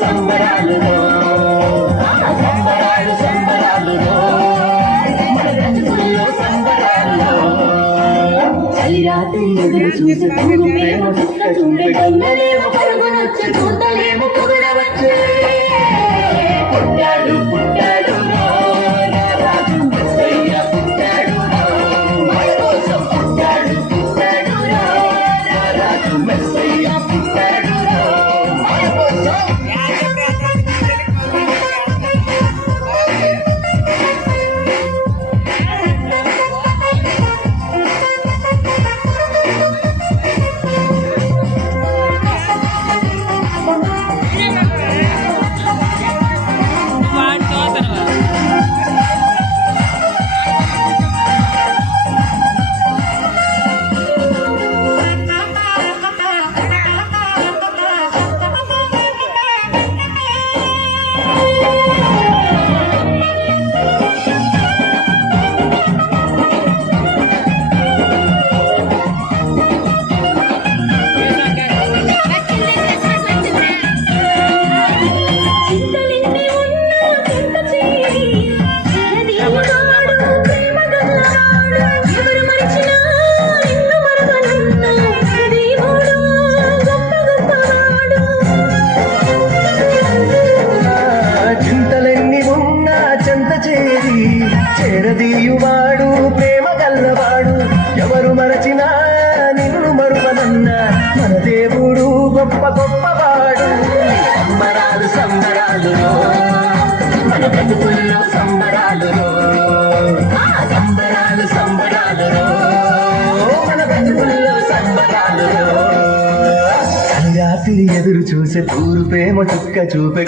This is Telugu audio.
సంబరాలు సంబరాలు సంబరాలు మన బ్రతుకుల్లో సంబరాలు చలిరాత్రి ఎదురు చూసి ప్రేమ చూడే కళ్ళలేమో పరుగునొచ్చి చూడలేమో పొగడవచ్చు పుట్టాడు పుట్టాడు రాజు మెస్సయ్య పుట్టాడు మన కోసం పుట్టాడు పుట్టాడు రాజు మెస్సయ్య పుట్టాడు మన కోసం చేరదీయువాడు ప్రేమ గల్లవాడు ఎవరు మరచినా నిన్ను మరువనన్నా మన దేవుడు గొప్ప గొప్పవాడు సంబరాలు సంబరాలు మన బ్రతుకుల్లో సంబరాలు సంబరాలు సంబరాలు మన బ్రతుకుల్లో సంబరాలు రాత్రి ఎదురు చూసే తూరు ప్రేమ చుక్క చూపే